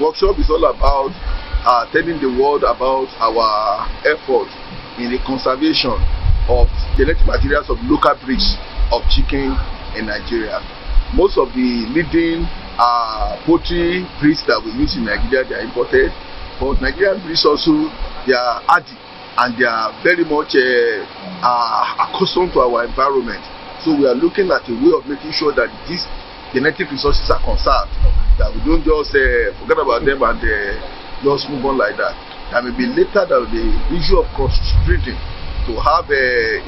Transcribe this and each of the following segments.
Workshop is all about telling the world about our effort in the conservation of genetic materials of local breeds of chicken in Nigeria. Most of the leading poultry breeds that we use in Nigeria, they are imported, but Nigerian breeds also, they are hardy and they are very much accustomed to our environment. So we are looking at a way of making sure that these genetic resources are conserved, that we don't just forget about them and just move on like that. There may be later that the issue of crossbreeding, to have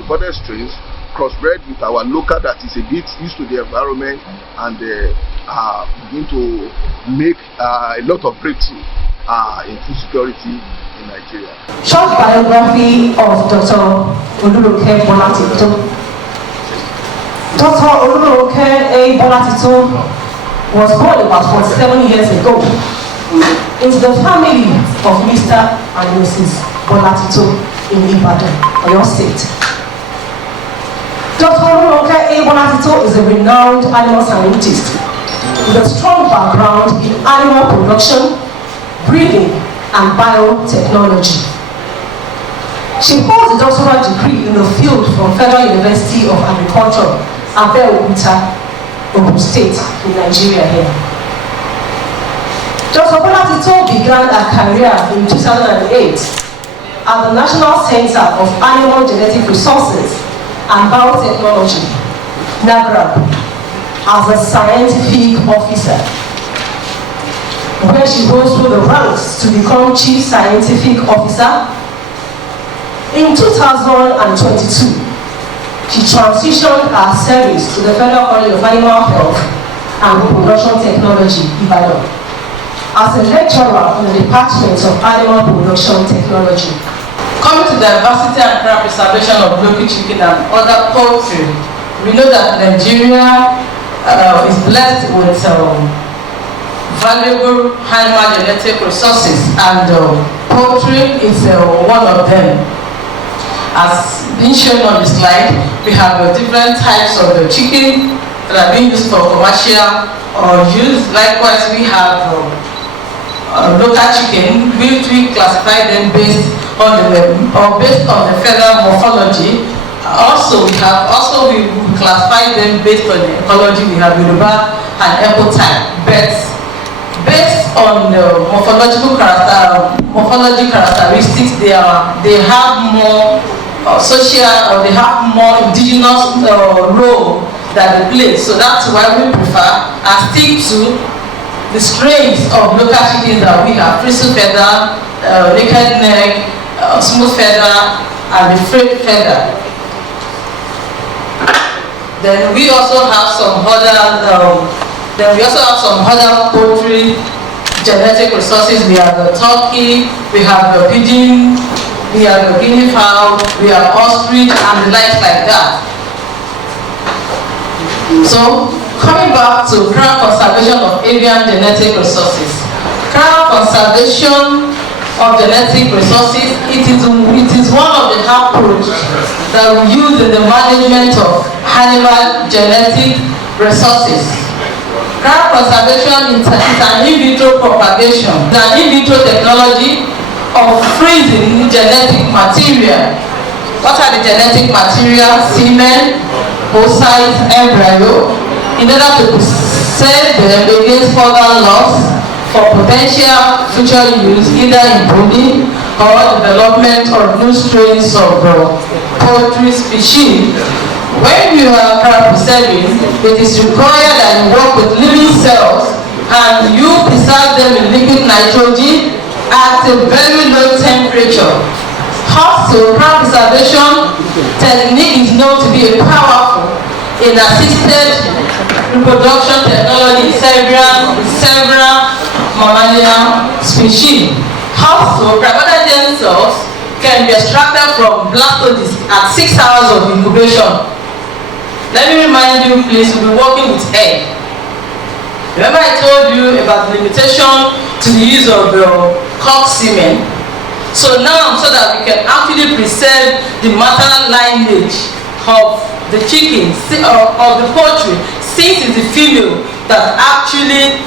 imported strains crossbred with our local that is a bit used to the environment and begin to make a lot of breakthrough in food security in Nigeria. Short biography of Dr. Oluroke Bolatito. Dr. Oluroke Bolatito was born about 47 years ago into the family of Mr. and Mrs. Bolatito in Ibadan, Oyo State. Dr. Oluroke Bolatito is a renowned animal scientist with a strong background in animal production, breeding, and biotechnology. She holds a doctoral degree in the field from Federal University of Agriculture, Abeokuta, Ogun State in Nigeria here. Dr. Bolatito began her career in 2008 at the National Center of Animal Genetic Resources and Biotechnology, NAGRAB, as a scientific officer, where she rose through the ranks to become Chief Scientific Officer. In 2022, she transitioned her service to the Federal College of Animal Health and Reproduction Technology, Ibadan, as a lecturer in the Department of Animal Production Technology. Coming to diversity and cryopreservation of local chicken and other poultry, we know that Nigeria is blessed with valuable animal genetic resources, and poultry is one of them. As being shown on the slide, we have different types of chicken that are being used for commercial use. Likewise, we have local chicken, which we classify them based on the feather morphology. We classify them based on the ecology. We have Yoruba and Echo type, but based on the morphology characteristics, they have more social, or they have more indigenous role that they play. So that's why we prefer and stick to the strains of local chickens that we have: bristle feather, naked neck, smooth feather, and the frayed feather. Then we also have some other poultry genetic resources. We have the turkey, we have the pigeon, we have the guinea fowl, we have ostrich, and the likes like that. So, coming back to cryoconservation of avian genetic resources. Cryoconservation of genetic resources, it is one of the approaches that we use in the management of animal genetic resources. Cryopreservation is an in vitro propagation, an in vitro technology of freezing genetic material. What are the genetic material? Semen, oocytes, embryo, in order to save them against further loss for potential future use, either in breeding or development of new strains of poultry species, when you are cryopreserving, it is required that you work with living cells and you preserve them in liquid nitrogen at a very low temperature. Also, cryopreservation technique is known to be a powerful in assisted reproduction technology in several mammalian species. Also, primordial germ cells can be extracted from blastocysts at 6 hours of incubation. Let me remind you, please, we'll be working with egg. Remember I told you about the limitation to the use of cock semen. So now, so that we can actually preserve the maternal lineage of the chicken, of the poultry, since it's the female that actually,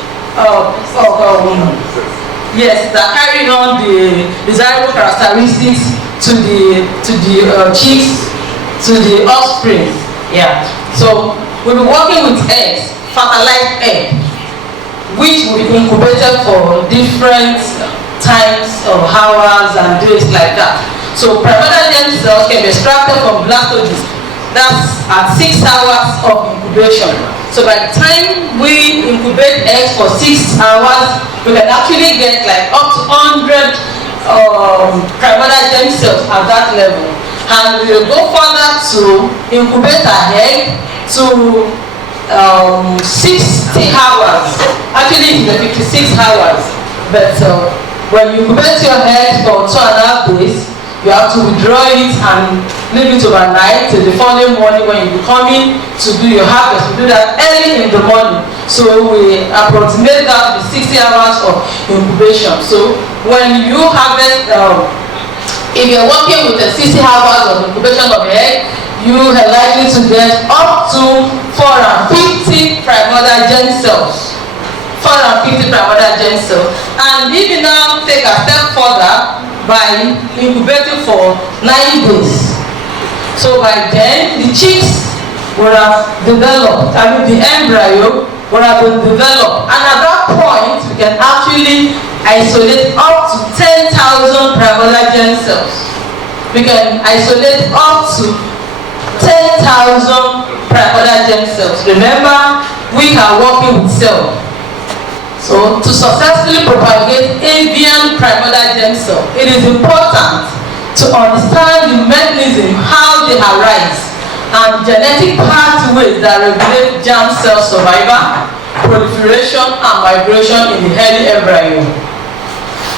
that carry on the desirable characteristics to the chicks, to the offspring. Yeah. So we'll be working with eggs, fertilized egg, which will be incubated for different times of hours and days like that. So primordial germ cells can be extracted from blastocysts. That's at 6 hours of incubation. So by the time we incubate eggs for 6 hours, we can actually get like up to 100 primordial germ cells at that level. And we will go further to incubate our egg to 60 hours. Actually, it's 56 hours. But when you incubate your egg for 2.5 days, you have to withdraw it and leave it overnight till the following morning when you be coming to do your harvest. We do that early in the morning. So we approximate that to 60 hours of incubation. So when you harvest, if you're working with 60 hours of incubation of egg, you are likely to get up to 450 primordial germ cells. 450 primordial germ cells. And if you now take a step further by incubating for 90 days. So by then, the chicks will have developed, the embryo will have been developed. And at that point, we can actually isolate up to 10,000 primordial germ cells. We can isolate up to 10,000 primordial germ cells. Remember, we are working with cells. So to successfully propagate avian primordial germ cell, it is important to understand the mechanism, how they arise, and genetic pathways that regulate germ cell survival, proliferation, and migration in the early embryo.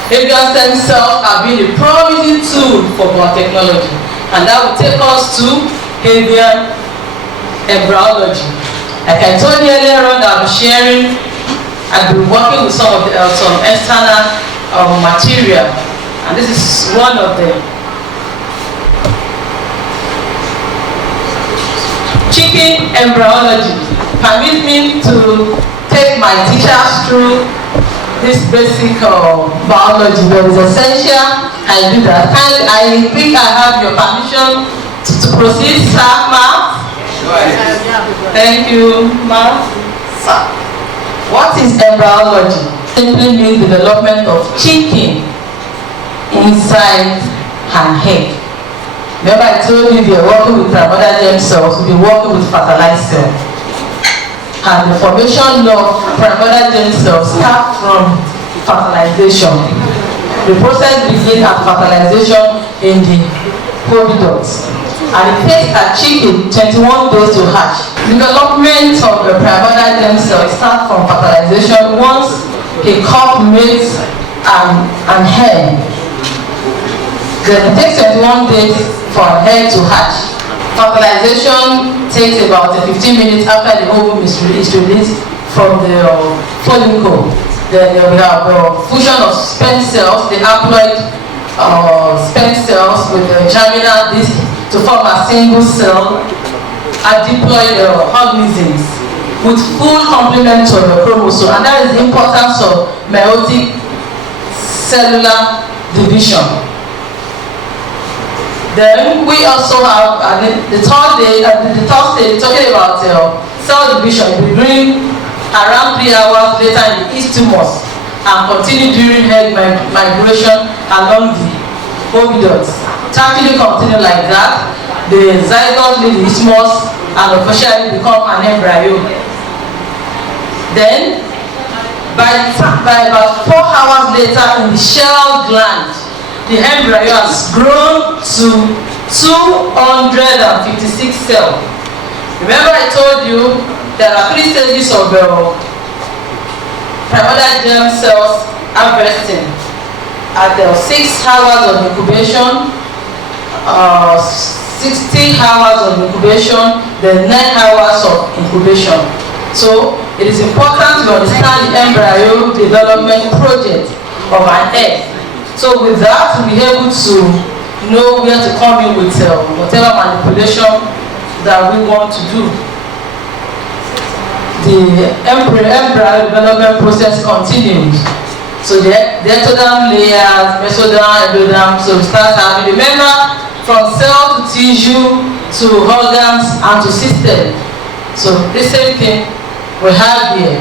Avian stem cells have been a promising tool for biotechnology, and that will take us to avian embryology. Like I told you earlier on, I'll be sharing. I've been working with some of some external material, and this is one of them. Chicken embryology. Permit me to take my teachers through this basic biology, but it's essential I do that. I think I have your permission to proceed, sir, ma'am? Thank you, ma'am. Sir. What is embryology? Simply means development of chicken inside an egg. Remember I told you if you're working with primordial germ cells, you'll be working with fertilized cells. And the formation of primordial germ cells starts from fertilization. The process begins at fertilization in the oviduct. And it takes a chicken 21 days to hatch. Development of the primordial germ cell starts from fertilization once a cock mates an hen. Then it takes 21 days for an egg to hatch. Fertilization takes about 15 minutes after the ovum is released from the follicle. Then we have fusion of sperm cells, the haploid sperm cells with the germinal disc to form a single cell, a diploid organisms with full complement of the chromosome, and that is the importance of meiotic cellular division. Then we also have the third stage talking about cell division. We bring around 3 hours later in the isthmus and continue during egg migration along the oviduct. It actually continue like that. the zygote leave the isthmus and officially become an embryo. Then, by about 4 hours later in the shell gland, the embryo has grown to 256 cells. Remember I told you there are 3 stages of primordial germ cells harvesting. At 6 hours of incubation, 60 hours of incubation, then 9 hours of incubation. So it is important to understand the embryo development project of an egg. So with that, we'll be able to know where to come in with whatever manipulation that we want to do. The embryo development process continues. So the ectoderm layers, mesoderm, endoderm, so we start having, remember, from cell to tissue to organs and to system. So the same thing we have here.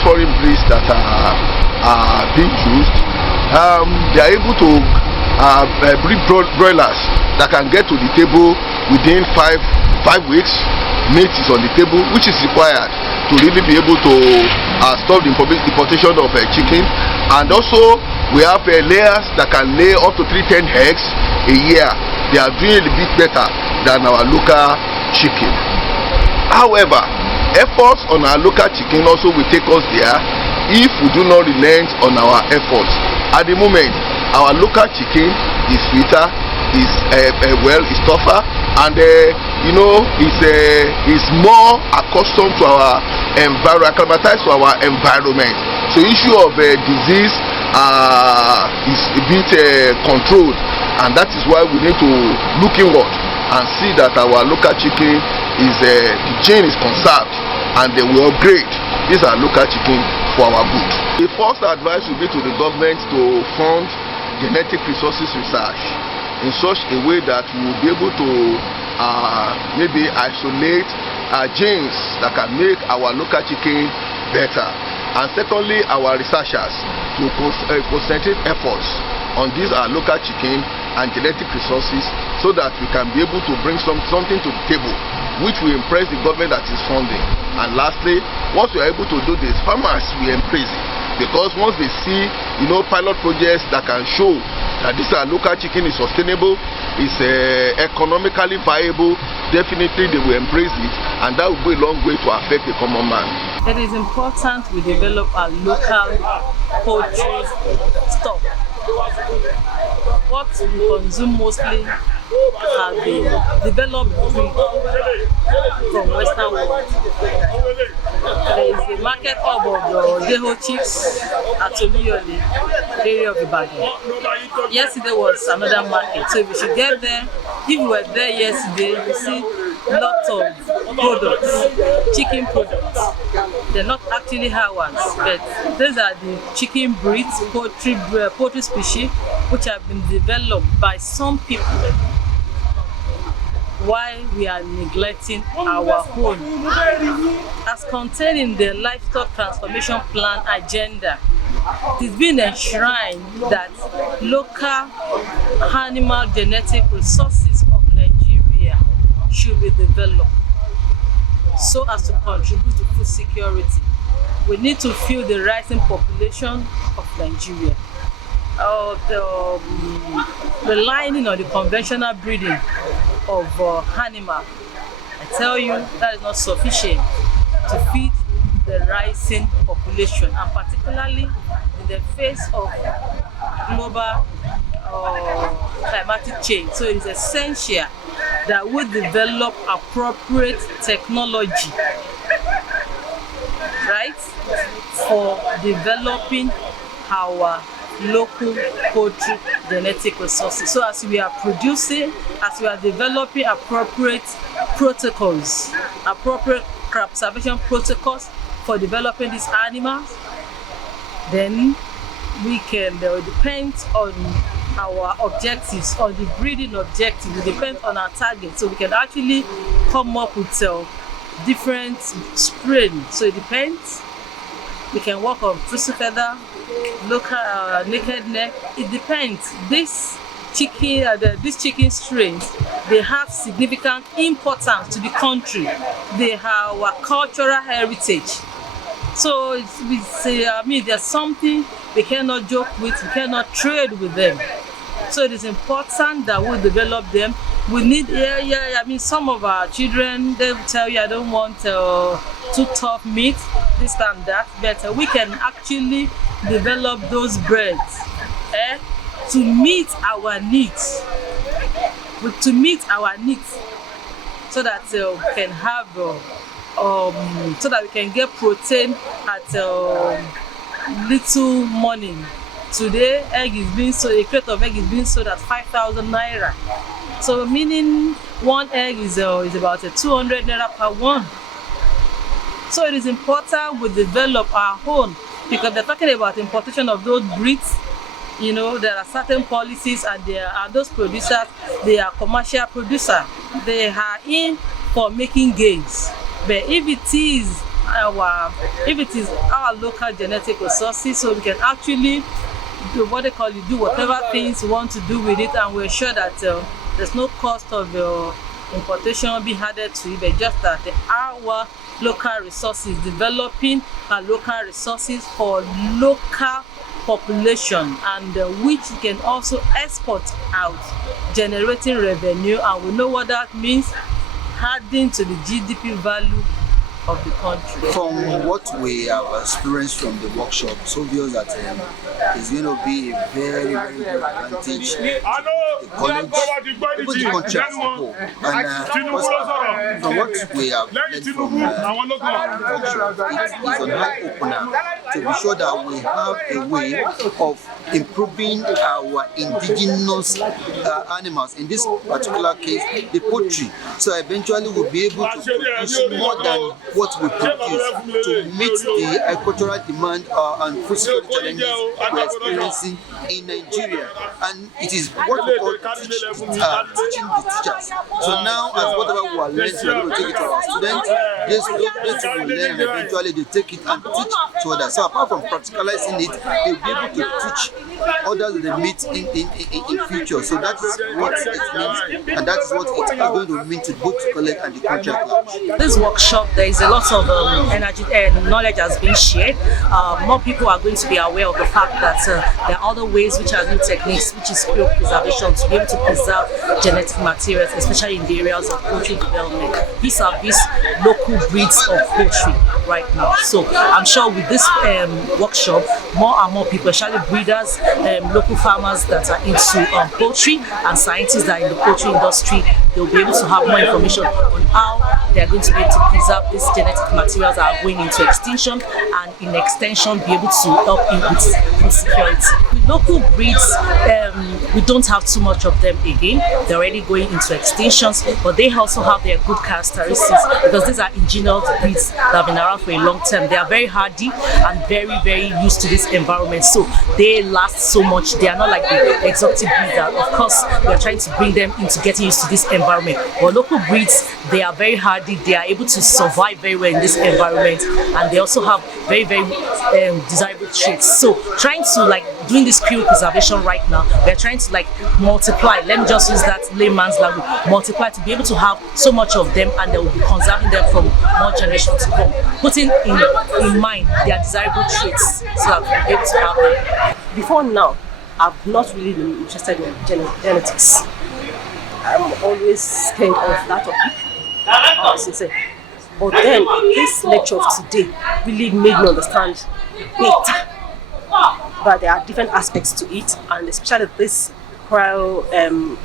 Foreign breeds that are being used, they are able to breed broilers that can get to the table within 5 weeks. Meat is on the table, which is required to really be able to stop the importation of chicken. And also we have layers that can lay up to 310 eggs a year. They are doing a bit better than our local chicken. However, efforts on our local chicken also will take us there if we do not relent on our efforts. At the moment, our local chicken is sweeter, is is tougher, and is more accustomed to our environment, acclimatized to our environment. So issue of disease is a bit controlled, and that is why we need to look inward and see that our local chicken is the gene is conserved, and they will upgrade these are local chicken for our good. The first advice will be to the government to fund genetic resources research in such a way that we will be able to maybe isolate genes that can make our local chicken better. And secondly, our researchers to concentrate efforts on these local chicken and genetic resources so that we can be able to bring something to the table which will impress the government that is funding. And lastly, once we are able to do this, farmers will embrace it, because once they see pilot projects that can show that this local chicken is sustainable, is economically viable, definitely they will embrace it, and that will go a long way to affect the common man. It is important we develop our local poultry stock. What we consume mostly have been developed breed from Western world. There is a market hub of Deho chicks at Oluyole, area of Ibadan. Yesterday was another market, so we should get there. If you were there yesterday, you see lots of products, chicken products. They're not actually ours, but these are the chicken breeds, poultry species, which have been developed by some people, while we are neglecting our own. As contained in the Livestock Transformation Plan agenda, it has been enshrined that local animal genetic resources of Nigeria should be developed so as to contribute to food security. We need to fuel the rising population of Nigeria. Relying on the conventional breeding of animal, I tell you, that is not sufficient to feed the rising population, and particularly in the face of global climatic change. So it is essential that we develop appropriate technology, right, for developing our local poultry genetic resources. So as we are producing, as we are developing appropriate protocols, appropriate cryopreservation protocols for developing these animals, then we can depend on our objectives, on the breeding objective. We depend on our target, so we can actually come up with different strains. So it depends We can work on frisky feather, local naked neck. It depends. These chicken strains, they have significant importance to the country. They have our cultural heritage. So there's something we cannot joke with, we cannot trade with them. So it is important that we develop them. We need, some of our children, they will tell you, I don't want too tough meat, this and that, but we can actually develop those breeds to meet our needs. So that we can have, so that we can get protein at little money. Today, a crate of egg is being sold at 5,000 naira. So meaning one egg is about 200 naira per one. So it is important we develop our own, because they're talking about importation of those breeds. There are certain policies, and there are those producers, they are commercial producers. They are in for making gains. But if it is our local genetic resources, so we can actually do whatever things we want to do with it, and we're sure that there's no cost of importation being added to it, but just that our local resources, developing our local resources for local population, and which we can also export out, generating revenue, and we know what that means, adding to the GDP value of the country. From what we have experienced from the workshop, it's obvious that it's going to be a very, very good advantage to the college, even the country as a whole. And from what we have learned from the workshop, it is an eye-opener to be sure that we have a way of improving our indigenous animals, in this particular case, the poultry. So eventually we'll be able to produce more than what we produce to meet the agricultural demand and food security challenges we're experiencing in Nigeria. And it is what we call teaching the teachers. So now, as whatever we are learning, we're going to take it to our students. They will learn, and eventually they take it and teach to others. So apart from practicalizing it, they'll be able to teach others they meet in future. So that is what it means, and that is what it is going to mean to both college and the country at large. This workshop, there is a lot of energy and knowledge has been shared. More people are going to be aware of the fact that there are other ways, which are new techniques, which is cryopreservation, to be able to preserve genetic materials, especially in the areas of poultry development. These are local breeds of poultry right now. So I'm sure with this workshop, more and more people, especially breeders, local farmers that are into poultry, and scientists that are in the poultry industry, they'll be able to have more information on how they're going to be able to preserve these genetic materials that are going into extinction, and in extension be able to help in with food security. With local breeds, we don't have too much of them again. They're already going into extinctions, but they also have their good characteristics, because these are indigenous breeds that have been around for a long time. They are very hardy and very, very used to this environment, so they last so much. They are not like the exotic breeds that, of course, we are trying to bring them into getting used to this environment. But local breeds, they are very hardy. They are able to survive very well in this environment, and they also have very, very desirable traits. So trying to doing this cryopreservation right now, we're trying to multiply. Let me just use that layman's language, multiply, to be able to have so much of them, and they will be conserving them from more generations to come, putting in mind their desirable traits, so that we'll be able to have them. Before now, I've not really been interested in genetics. I'm always scared of that topic. But then this lecture of today really made me understand better that there are different aspects to it, and especially this cryo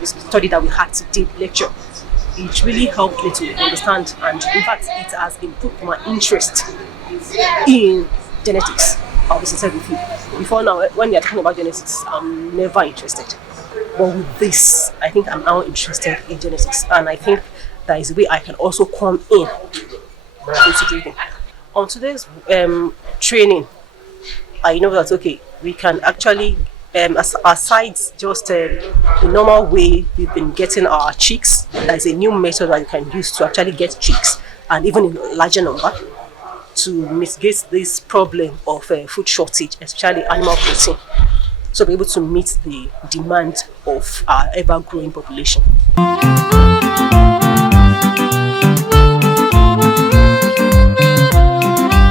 study that we had today, lecture. It really helped me to understand, and in fact it has improved my interest in genetics. I'll be sincere with you. Before now, when you're talking about genetics, I'm never interested. But with this, I think I'm now interested in genetics, and I think that is a way I can also come in into trading. On today's training, I know that we can actually, aside just the normal way we've been getting our chicks, there's a new method that you can use to actually get chicks, and even in a larger number. to mitigate this problem of food shortage, especially animal protein, to be able to meet the demand of our ever-growing population.